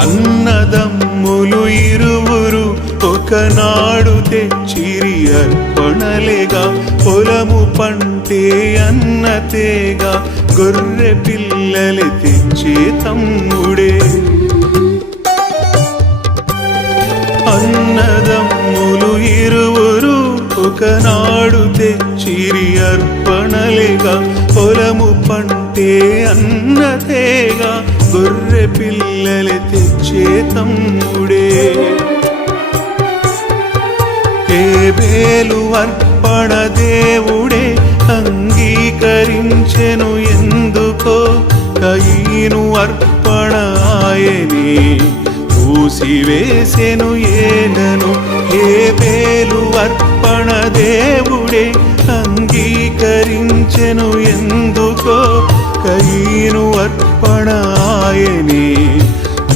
అన్నదమ్ములు ఇరువురు ఒకనాడు తెచ్చిరి అర్పణలేగా పొలము పంటే అన్నతేగా గొర్రె పిల్లలు తెచ్చే తమ్ముడే అన్నదమ్ములు ఇరువురు ఒకనాడు తెచ్చిరి అర్పణలేగా పొలము పంటే అన్నతేగా గొర్రె పిల్లలు తెచ్చే తమ్ముడే హేబేలు అర్పణ దేవుడే అంగీకరించెను ఎందుకో కయీను అర్పణ ఆయనే మూసివేసెను ఏనను హేబేలు అర్పణ దేవుడే అంగీకరించెను ఎందుకో కయీను అర్పణ ఆయనే